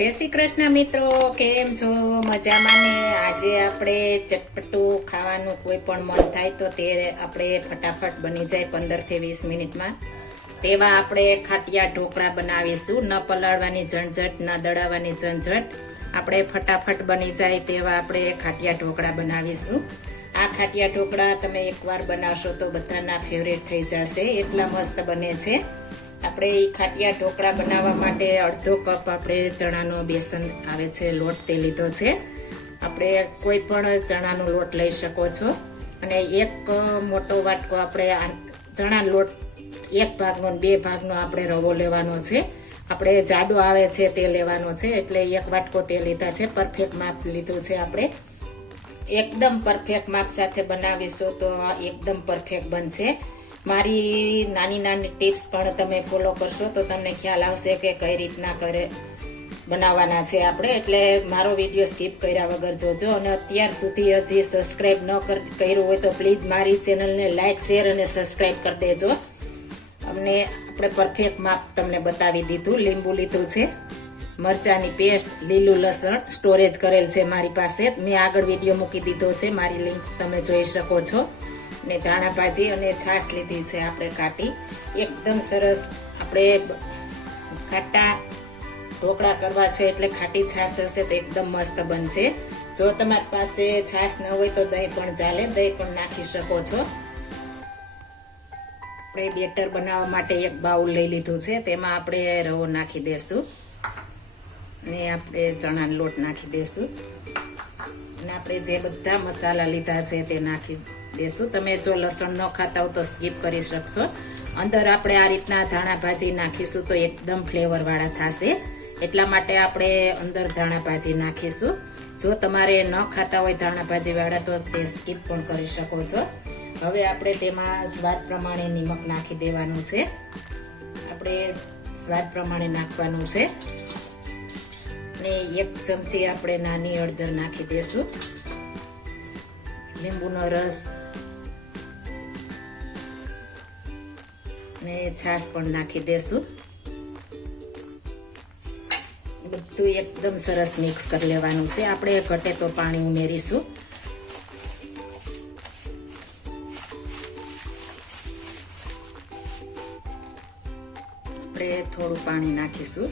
जय श्री कृष्ण मित्रों, केम छो? मजामां ने? आजे आपणे चटपटું ખાવાનું કોઈ પણ મન થાય તો તે આપણે ફટાફટ બની જાય 15 થી 20 મિનિટમાં તેવા આપણે ખાટિયા ઢોકળા બનાવીશું। ન પલાળવાની ઝંઝટ, ન દળાવવાની ઝંઝટ, આપણે ફટાફટ બની જાય તેવા આપણે ખાટિયા ઢોકળા બનાવીશું। આ ખાટિયા ઢોકળા તમે એકવાર બનાવશો તો બધાના ફેવરેટ થઈ જશે, એટલા મસ્ત બને છે। આપણે ખાટિયા ઢોકળા બનાવવા માટે અડધો કપ આપણે ચણાનો બેસન આવે છે લોટ તે લીધો છે। આપણે કોઈ પણ ચણાનો લોટ લઈ શકો છો અને એક મોટો વાટકો આપણે ચણા લોટ એક ભાગનો અને બે ભાગનો આપણે રવો લેવાનો છે। આપણે જાડો આવે છે તે લેવાનો છે, એટલે એક વાટકો તે લીધા છે। પરફેક્ટ માપ લીધું છે આપણે, એકદમ પરફેક્ટ માપ સાથે બનાવીશું તો એકદમ પરફેક્ટ બનશે। મારી નાની નાની ટિપ્સ પણ તમે ફોલો કરશો તો તમને ખ્યાલ આવશે કે કઈ રીતના બનાવવાના છે આપણે, એટલે મારો વિડીયો સ્કીપ કર્યા વગર જોજો। અને અત્યાર સુધી હજી સબસ્ક્રાઇબ ન કર્યું હોય તો પ્લીઝ મારી ચેનલને લાઈક, શેર અને સબસ્ક્રાઇબ કરી દેજો। અમને આપણે પરફેક્ટ માપ તમને બતાવી દીધું। લીંબુ લીધું છે, મરચાની પેસ્ટ, લીલું લસણ સ્ટોરેજ કરેલ છે મારી પાસે, મેં આગળ વિડીયો મૂકી દીધો છે, મારી લિંક તમે જોઈ શકો છો। ને ધાણા ભાજી અને છાશ લીધી છે આપણે કાટી, એકદમ સરસ। આપણે ખાટા ઢોકળા કરવા છે એટલે ખાટી છાશ હશે તો એકદમ મસ્ત બનશે। જો તમારી પાસે છાશ ન હોય તો દહીં પણ ચાલે, દહીં પણ નાખી શકો છો। આપણે બેટર બનાવવા માટે એક બાઉલ લઈ લીધું છે, તેમાં આપણે રવો નાખી દેશું ને આપણે ચણાનો લોટ નાખી દેશું અને આપણે જે બધા મસાલા લીધા છે તે નાખી દેશું। તમે જો લસણ ન ખાતા હો તો સ્કીપ કરી શકશો। અંદર આપણે આ રીતના ધાણા ભાજી નાખીશું તો એકદમ ફ્લેવર વાળા થશે, એટલા માટે આપણે અંદર ધાણા ભાજી નાખીશું। જો તમારે ન ખાતા હોય ધાણા ભાજી વાળા તો તે સ્કીપ પણ કરી શકો છો। હવે આપણે તેમાં સ્વાદ પ્રમાણે નિમક નાખી દેવાનું છે, આપણે સ્વાદ પ્રમાણે નાખવાનું છે ને એક ચમચી આપણે નાની હળદર નાખી દેશું, લીંબુનો રસ ને છાશ પણ નાખી દેશું। બધું એકદમ સરસ મિક્સ કરી લેવાનું છે। આપણે ઘટે તો પાણી ઉમેરીશું। આપણે થોડું પાણી નાખીશું।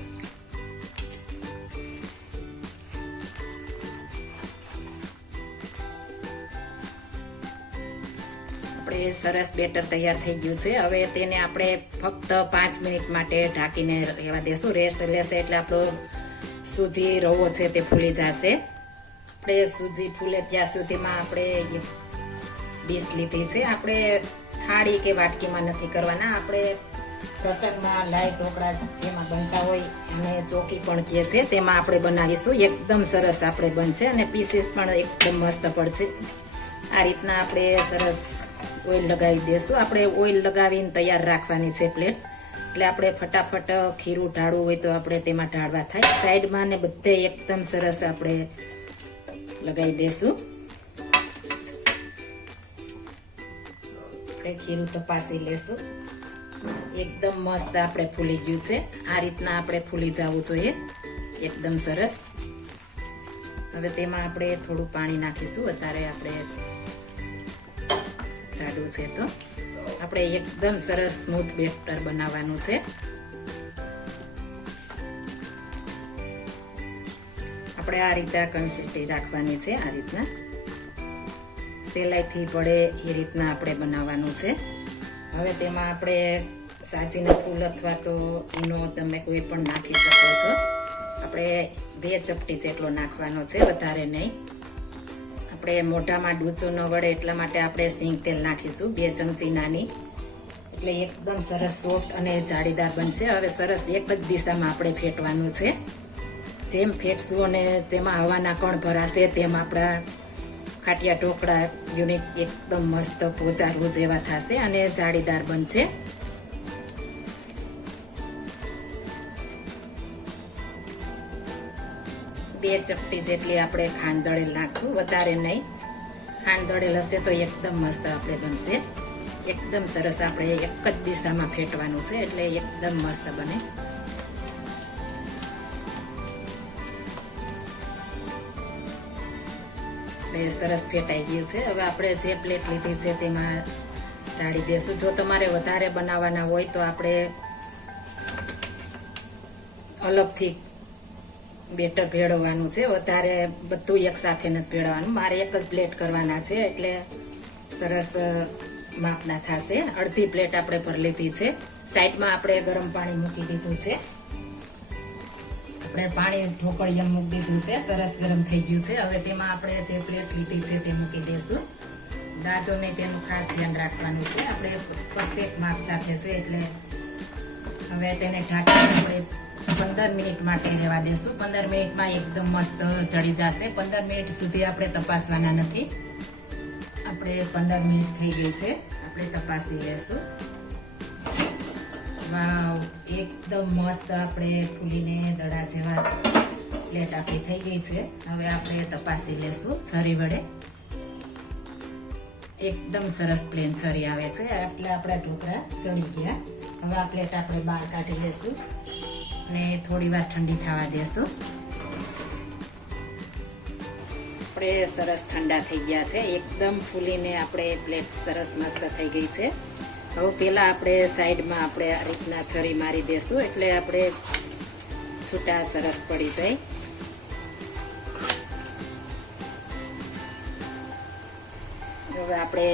આપણે સરસ બેટર તૈયાર થઈ ગયું છે। હવે તેને આપણે ફક્ત 5 મિનિટ માટે ઢાંકીને રહેવા દેશું, રેસ્ટ લેશે એટલે આપણો સૂજી રવો છે તે ફૂલી જશે। આપણે સૂજી ફૂલે ત્યાં સુધીમાં આપણે ડીશ લીધી છે, આપણે થાળી કે વાટકીમાં નથી કરવાના, આપણે પ્રસંગમાં લાઈ ઢોકળા જેમાં બનતા હોય અને ચોકી પણ કહે છે તેમાં આપણે બનાવીશું। એકદમ સરસ આપણે બનશે અને પીસીસ પણ એકદમ મસ્ત પડશે। આ રીતના આપણે સરસ ઓઇલ લગાવી દેશું। આપણે ઓઇલ લગાવીને તૈયાર રાખવાની છે પ્લેટ, એટલે આપણે ફટાફટ ખીરું ઢાળવું હોય તો આપણે તેમાં ઢાળવા થાય। સાઈડમાં ને બધે એકદમ સરસ આપણે લગાવી દેશું। આપણે ખીરું તપાસી લેશું, એકદમ મસ્ત આપણે ફૂલી ગયું છે। આ રીતના આપણે ફૂલી જવું જોઈએ, એકદમ સરસ। હવે તેમાં આપણે થોડું પાણી નાખીશું, વધારે આપણે જાડું છે તો આપણે એકદમ સરસ સ્મૂથ બેટર બનાવવાનું છે। આપણે આ રીતે કન્સિસ્ટન્સી રાખવાની છે, આ રીતના સહેલાઈથી પડે એ રીતના આપણે બનાવવાનું છે। હવે તેમાં આપણે સાજીના ફૂલ અથવા તો ઈનો તમે કોઈ પણ નાખી શકો છો। આપણે 2 ચપટી જેટલો નાખવાનો છે, વધારે નહીં। આપણે મોઢામાં ડૂચો ન વળે એટલા માટે આપણે સિંગ તેલ નાખીશું 2 ચમચી નાની, એટલે એકદમ સરસ સોફ્ટ અને જાળીદાર બનશે। હવે સરસ એક જ દિશામાં આપણે ફેટવાનું છે, જેમ ફેટશું અને તેમાં હવાના કણ ભરાશે તેમ આપણા ખાટિયા ઢોકળા યુનિક એકદમ મસ્ત પોચા રોજ એવા થશે અને જાળીદાર બનશે। બે ચપટી જેટલી આપણે ખાંડ દળેલ નાખશું, વધારે નહીં। ખાંડ દળેલ હશે તો એકદમ મસ્ત આપણે બનશે, એકદમ સરસ। આપણે એક જ દિશામાં ફેટવાનું છે એટલે એકદમ મસ્ત બને। આપણે સરસ ફેટાઈ ગયું છે. હવે આપણે જે પ્લેટ લીધી છે તેમાં ઢાળી દેશું. જો તમારે વધારે બનાવવાના હોય તો આપણે અલગથી બેટર ભેળવવાનું છે. વધારે બધું એક સાથે નથી ભેળવવાનું. મારે એક જ પ્લેટ કરવાના છે એટલે સરસ માપના થશે. અડધી પ્લેટ આપણે ભરી લીધી છે. સાઈડમાં આપણે ગરમ પાણી મૂકી દીધું છે. આપણે પાણી ઢોકળિયા મૂકી દીધું છે. સરસ ગરમ થઈ ગયું છે. હવે તેમાં આપણે જે પ્લેટ લીધી છે તે મૂકી દઈશું. દાજો નહીં તેનું ખાસ ધ્યાન રાખવાનું છે. આપણે પરફેક્ટ માપ સાથે છે એટલે હવે તેને ઢાંકીને આપણે 15 મિનિટ માટે રહેવા દેશું. 15 મિનિટમાં એકદમ મસ્ત ચડી જશે. 15 મિનિટ સુધી આપણે તપાસવાના નથી. આપણે 15 મિનિટ થઈ ગઈ છે. આપણે તપાસી લેશું. વાવ, એકદમ મસ્ત આપણે ફૂલીને દડા જેવા પ્લેટ આપણી થઈ ગઈ છે. હવે આપણે તપાસી લેશું છરી વડે. એકદમ સરસ પ્લેન છરી આવે છે. એટલે આપણા ઢોકળા ચડી ગયા. હવે આ પ્લેટ આપણે બહાર કાઢી લેશું અને થોડી વાર ઠંડી થવા દેશું. આપણે સરસ ઠંડા થઈ ગયા છે. એકદમ ફૂલીને આપણે પ્લેટ સરસ મસ્ત થઈ ગઈ છે. હવે પેલા આપણે સાઈડમાં આપણે આ રીતના છરી મારી દેશું એટલે આપણે છૂટા સરસ પડી જાય. હવે આપણે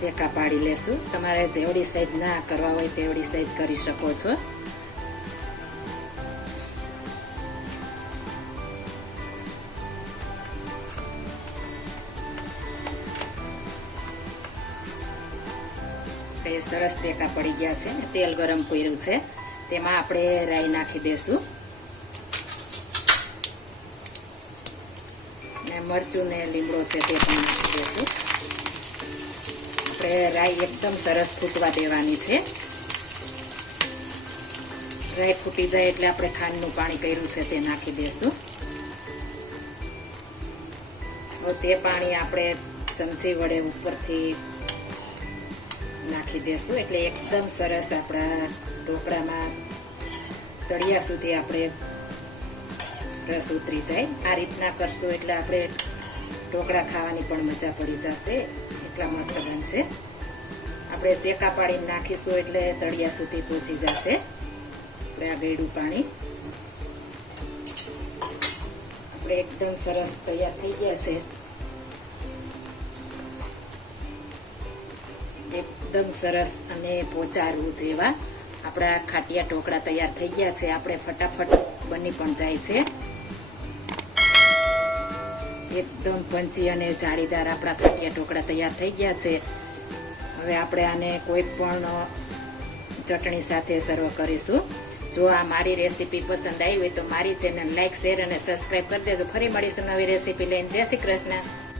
ચેકા પાડી લેશું. તમારે જેવડી સાઈઝ ના કરવા હોય તેવડી સાઈઝ કરી શકો છો. સરસ ચેકા પડી ગયા છે. તેલ ગરમ કર્યું છે તેમાં આપણે રાઈ નાખી દેશું ને મરચું ને લીમડો છે તે પણ નાખી દેશું. આપણે રાઈ એકદમ સરસ ફૂટવા દેવાની છે. રાઈ ફૂટી જાય એટલે આપણે ખાંડનું પાણી કર્યું છે તે નાખી દેશું. તે પાણી આપણે ચમચી વડે ઉપરથી નાખી દેશું એટલે એકદમ સરસ આપણા ઢોકળામાં તળિયા સુધી આપણે રસ ઉતરી જાય. આ રીતના કરશું એટલે આપણે ઢોકળા ખાવાની પણ મજા પડી જશે. એટલા મસ્ત બનશે. આપણે ચેકા પાડીને નાખીશું એટલે તળિયા સુધી પહોંચી જશે. આપણે આ ગળ્યું પાણી આપણે એકદમ સરસ તૈયાર થઈ ગયા છે. એકદમ સરસ અને પોચારું જેવા આપણા ખાટિયા ઢોકળા તૈયાર થઈ ગયા છે. આપણે ફટાફટ બની પણ જાય છે. એકદમ પંચી અને જાળીદાર આપણા ખાટિયા ઢોકળા તૈયાર થઈ ગયા છે. હવે આપણે આને કોઈ પણ ચટણી સાથે સર્વ કરીશું. જો આ મારી રેસીપી પસંદ આવી હોય તો મારી ચેનલ લાઈક, શેર અને સબસ્ક્રાઈબ કરી દેજો. ફરી મળીશું નવી રેસીપી લઈને. જય શ્રી કૃષ્ણ.